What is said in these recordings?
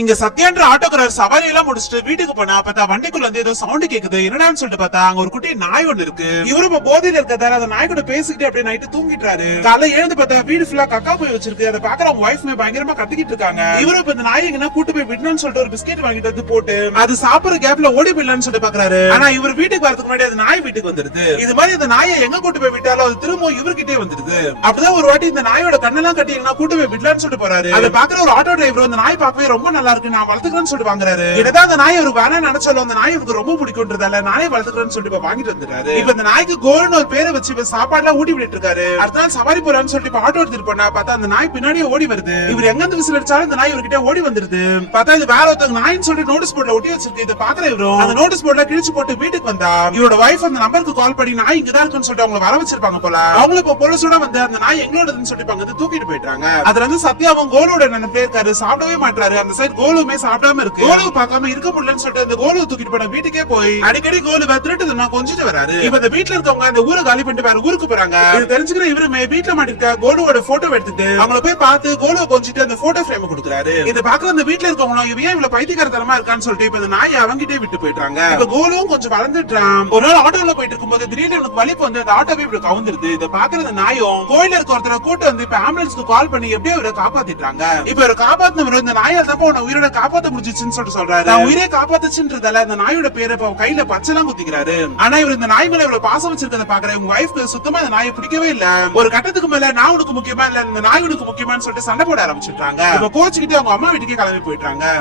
இங்க சத்யான்ற ஆட்டோக்காரர் சவாரி எல்லாம் முடிச்சுட்டு வீட்டுக்கு போனா பார்த்தா வண்டிக்குள்ள வந்து ஏதோ சவுண்ட் கேக்குது. என்னடான்னு சொல்லிட்டு பார்த்தா அங்க ஒரு குட்டி நாய் ஒண்ணு இருக்கு. இவரு இப்ப போதையில இருக்கதால அந்த நாய் கூட பேசிக்கிட்டு அப்படியே நைட்டு தூங்கிட்டாரு. காலைல எழுந்து பார்த்தா வீடு ஃபுல்லா கக்கா போய் வச்சிருக்கு. அதை பாக்குற அவங்க வைஃப்மே பயங்கரமா கத்திக்கிட்டு இருக்காங்க. இவரு இப்ப இந்த நாய் எங்கன்னா கூட்டு போய் விடணும்னு சொல்லிட்டு ஒரு பிஸ்கெட் வாங்கிட்டு வந்து போட்டு அது சாப்பிடுற கேப்ல ஓடி போயிடலாம்னு சொல்லிட்டு பாக்குறாரு. ஆனா இவர் வீட்டுக்கு வரதுக்கு முன்னாடி அது நாய் வீட்டுக்கு வந்துருது. இது மாதிரி அந்த நாயை எங்க கூட்டு போய் விட்டாலும் அது திரும்ப இவர்கிட்டே வந்துருது. அப்படிதான் ஒரு வாட்டி இந்த நாயோட கண்ணெல்லாம் கட்டி எங்கன்னா கூட்டு போய் விடலாம்னு சொல்லிட்டு போறாரு. அதை பாக்குற ஒரு ஆட்டோ டிரைவர் அந்த நாய் பார்க்கவே ரொம்ப நல்லா இருக்கு, நான் வளர்த்துக்கிறேன் சொல்லிட்டு வாங்குறாரு. என்னதான் அந்த நாய் ஒரு வேணா நினைச்சாலும் அந்த நாய் இவருக்கு ரொம்ப பிடிக்கும்ன்றதால நாயை வளர்த்துக்கிறேன்னு சொல்லிட்டு வாங்கிட்டு வந்துட்டாரு. இப்ப இந்த நாய்க்கு கோல்னு ஒரு பேரை வச்சு சாப்பாடு எல்லாம் ஊட்டி விட்டு இருக்காரு. அடுத்த நாள் சவாரி போறான்னு சொல்லிட்டு ஆட்டோ எடுத்துட்டு போனா பார்த்தா அந்த நாய் பின்னாடியே ஓடி வருது. இவர் எங்க இருந்து விசில் அடிச்சாலும் அந்த நாய் இவர்கிட்ட ஓடி வந்துருது. பார்த்தா இது வேற ஒருத்தங்க நாயின்னு சொல்லிட்டு நோட்டீஸ் போர்ட்ல ஒட்டி வச்சிருக்கு. இதை பாக்குற இவரும் அந்த நோட்டீஸ் போர்ட்ல கிழிச்சு போட்டு வீட்டுக்கு வந்தா இவரோட வைஃப் அந்த நம்பருக்கு கால் பண்ணி நாய் இங்கதான் இருக்குன்னு சொல்லிட்டு அவங்க வர வச்சிருப்பாங்க போல. அவங்க இப்ப போலீஸோட வந்து அந்த நாய் எங்களோடதுன்னு சொல்லிட்டு தூக்கிட்டு போயிட்டாங்க. அதுல இருந்து சத்யாவும் கோலோட நினைப்பே இருக்காரு, சாப்பிடவே மாட்டாரு. அந்த சைடு கோலுமே சாப்பிடாம இருக்கு. கோலு பார்க்காம இருக்க முடியலன்னு சொல்லிட்டு அந்த கோலு தூக்கிட்டு போன வீட்டுக்கே போய் அடிக்கடி கோலு திருட்டு கொஞ்சிட்டு வராரு. இப்ப இந்த வீட்டுல இருக்கவங்க அந்த ஊரை காலி பண்ணிட்டு வேற ஊருக்கு போறாங்க. இது தெரிஞ்சுக்கிற இவருமே வீட்டுல மாட்டிருக்க கோலுவோட போட்டோ எடுத்துட்டு அவங்கள போய் பார்த்து கோலுவை கொஞ்சிட்டு அந்த போட்டோ ஃப்ரேம் கொடுக்குறாரு. இதை பாக்குற அந்த வீட்டுல இருக்கவங்களும் இவன் இவ்வளவு பைத்தியக்காரத்தனமா இருக்கான்னு சொல்லிட்டு இப்ப இந்த நாயை அவங்கிட்டே விட்டு போயிட்டாங்க. இப்ப கோலுவும் கொஞ்சம் வளர்ந்துட்டான். ஒரு நாள் ஆட்டோல போயிட்டு இருக்கும்போது திடீர்னு எனக்கு வலிப்பு வந்து அந்த ஆட்டோவே இப்படி கவுந்துருது. இதை பாக்குற அந்த நாயும் கோயில இருக்க ஒருத்தர கூட்டு வந்து இப்ப ஆம்புலன்ஸ்க்கு கால் பண்ணி எப்படியோ இவரை காப்பாத்திட்டாங்க. இப்ப இவரை காப்பாத்தினவர் இந்த நாயால் தான் உன உயிரோட காப்பாத்த முடிஞ்சிச்சுன்னு சொல்லிட்டு சொல்றாரு. உயிரே காப்பாத்துச்சுன்றதால அந்த நாயோட பேரை கையில பச்சைலாம் குத்திக்கிறாரு. ஆனா இவர் இந்த நாய் மேல இவ்வளவு பாசம் வச்சிருக்கத பாக்குற உங்க வைஃப்க்கு சுத்தமா இந்த நாயை பிடிக்கவே இல்ல. ஒரு கட்டத்துக்கு மேல நான் உனக்கு முக்கியமா இல்ல இந்த நாய் உனக்கு முக்கியமான்னு சொல்லிட்டு சண்டை போட ஆரம்பிச்சுட்டாங்க. இப்ப கோச்சுக்கிட்டு அவங்க அம்மா வீட்டுக்கே கிளம்பி போயிட்டாங்க.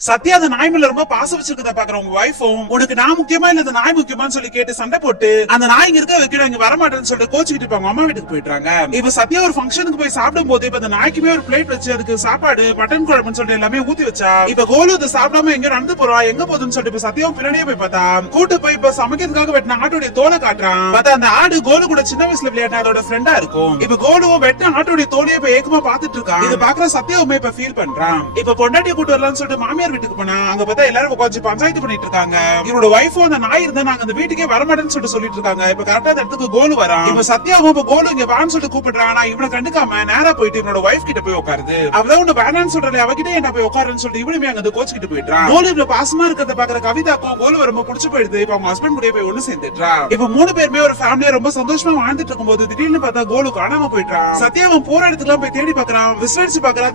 சத்யா அந்த நாய் மேல ரொம்ப பாசம் வச்சிருக்கத பாக்குற உங்க வைஃபும் உனக்கு நான் முக்கியமா இல்ல இந்த நாய் முக்கியமான்னு சொல்லி கேட்டு சண்டை போட்டு அந்த நாய் இங்க இருக்க வைக்கணும் இங்க வரமாட்டேன்னு சொல்லிட்டு கோச்சுக்கிட்டு இருப்பாங்க அம்மா வீட்டுக்கு போயிட்டாங்க. இப்ப சத்யா ஒரு ஃபங்க்ஷனுக்கு போய் சாப்பிடும் போது இப்ப அந்த நாய்க்குமே ஒரு பிளேட் வச்சு அதுக்கு சாப்பாடு மட்டன் குழம்புன்னு சொல்லிட்டு எல்லாமே ஊத்தி வச்சா இப்ப கோலு அதை சாப்பிடாம எங்க நடந்து போறா எங்க போகுதுன்னு சொல்லிட்டு இப்ப சத்யாவும் பின்னாடியே போய் பார்த்தா கூட்டு போய் இப்ப சமைக்கிறதுக்காக வெட்டின ஆட்டோடைய தோலை காட்டுறான். பார்த்தா அந்த ஆடு கோலு கூட சின்ன வயசுல விளையாட்ட அதோட ஃப்ரெண்டா இருக்கும். இப்ப கோலுவும் வெட்டின ஆட்டோடைய தோலையை இப்ப ஏக்கமா பாத்துட்டு இருக்கான். இதை பாக்குற சத்யாவுமே இப்ப ஃபீல் பண்றான். இப்ப பொண்டாட்டியை கூட்டு வரலாம்னு சொல்லிட்டு மாமியார் வீட்டுக்கு போனா அங்க பார்த்தா எல்லாரும் உட்கார்ந்து பஞ்சாயத்து பண்ணிட்டு இருக்காங்க. இவரோட வைஃபோ அந்த நாய் இருந்தா நாங்க அந்த வீட்டுக்கே வரமாட்டேன்னு சொல்லிட்டு இருக்காங்க. இப்ப கரெக்டா அந்த இடத்துக்கு கோலு வரான். இப்ப சத்யாவும் இப்ப கோலு இங்க வான்னு சொல்லிட்டு கூப்பிடுறான். ஆனா இவனை கண்டுக்காம நேரா போயிட்டு இவனோட வைஃப் கிட்ட போய் உட்காருது. அவதான் உன்னை வேணான்னு சொல்றேன் அவகிட்ட என்ன போய் உட்காருன்னு சொல்லிட்டு இவனுமே அங்க கோச்சுக்கிட்டு போயிட்டான். கோலு இவ்வளவு பாசமா இருக்கிறத பாக்குற கவிதாக்கும் கோலு ரொம்ப பிடிச்சு போயிடுது. இப்ப அவங்க ஹஸ்பண்ட் கூட போய் ஒண்ணு சேர்ந்துட்டா. இப்ப 3 பேருமே ஒரு ஃபேமிலியா ரொம்ப சந்தோஷமா வாழ்ந்துட்டு இருக்கும்போது திடீர்னு பார்த்தா கோலு காணாம போயிட்டான். சத்யாவும் போற இடத்துக்கு போய் தேடி பாக்குறான், விசாரிச்சு பாக்குறான்,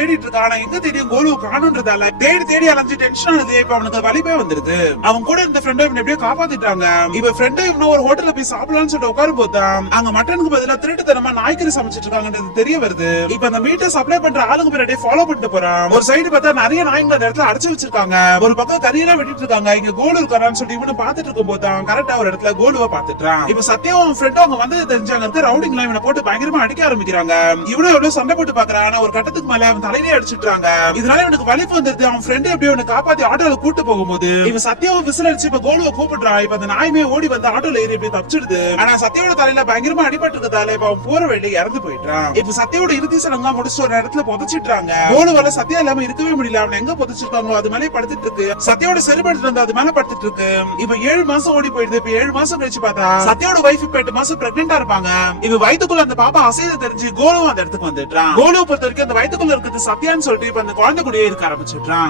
தேடிட்டு இருக்கான். ஆனா எங்க தேடியும் கோலு காணுன்றதால தேடி அலைஞ்சு டென்ஷன் ஆனது. இப்ப அவனுக்கு வலிப்பே வந்துருது. அவன் கூட இருந்த ஃப்ரெண்டை இவனை எப்படியோ காப்பாத்திட்டாங்க. இப்ப ஃப்ரெண்டை இவனும் ஒரு ஹோட்டல்ல போய் சாப்பிடலாம்னு சொல்லிட்டு உட்காரும் போதான் அங்க மட்டனுக்கு பதிலா திருட்டுத்தனமா நாய்க்கறி சமைச்சிட்டு இருக்காங்கன்றது தெரிய வருது. இப்ப அந்த மீட்டை சப்ளை பண்ற ஆளுங்க பின்னாடியே ஃபாலோ பண்ணிட்டு போறான். ஒரு சைடு பார்த்தா நிறைய நாய்ங்க அந்த இடத்துல அடைச்சு வச்சிருக்காங்க. ஒரு பக்கம் கரியெல்லாம் வெட்டிட்டு இருக்காங்க. இங்க கோலு இருக்காரான்னு சொல்லிட்டு இவனு பாத்துட்டு இருக்கும் போதான் கரெக்டா ஒரு இடத்துல கோலுவை பாத்துட்டான். இப்ப சத்யாவும் ஃப்ரெண்டும் அவங்க வந்து தெரிஞ்சாங்க இருக்க ரவுடிங் எல்லாம் இவனை போட்டு பயங்கரமா அடிக்க ஆரம்பிக்கிறாங்க. இவனும் எவ்வளவு சண்டை போட்டு பாக்குறான். ஆனா ஒரு கட்டத்துக்கு மேல அவன் தலையிலே அடிச்சுட்டாங்க. இதனால இவனுக்கு வலிப்பு வந்துருது. அவன் ஃப்ரெண்ட் எப்படியோ இவனை காப்பாத்தி ஆட்டோல கூட்டு போகும்போது இவன் சத்யாவை விசில் அடிச்சு இப்ப கோலுவை கூப்பிடுறா. இப்ப அந்த நாயுமே ஓடி வந்து ஆட்டோல ஏறி இப்படி தப்பிச்சிடுது. ஆனா சத்யாவோட தலையில பயங்கரமா அடிபட்டு இருக்கதால இப்ப அவன் போற வழியில இறந்து போயிட்டான். இப்ப சத்யாவோட இறுதி சடங்கா முடிச்சு ஒரு இடத்துல புதைச்சிட்டாங்க. கோலுவால சத்யா இல்லாம இருக்கவே முடியல. அவன் எங்க புதைச்சிருக்காங்களோ அது மேலே படுத்துட்டு இருக்கு. சத்யாவோட செலிபிரேட் வந்து அது மேல படுத்துட்டு இருக்கு. இப்ப 7 மாசம் ஓடி போயிடுது. இப்ப 7 மாசம் கழிச்சு பார்த்தா சத்யாவோட வைஃப் இப்ப 8 மாசம் பிரெக்னெண்டா இருப்பாங்க. இப்ப வயித்துக்குள்ள அந்த பாப்பா அசையது தெரிஞ்சு கோலுவும் அந்த இடத்துக்கு வந்துட்டான். கோலுவை பொறுத்த வரைக்கும் அந்த வயித்துக்குள்ள இருக்கிறது சத்யான்னு சொல்லிட்டு இப்ப அந்த குழந்தை கூடயே இருக்க ஆரம்பிச்சுட்டான்.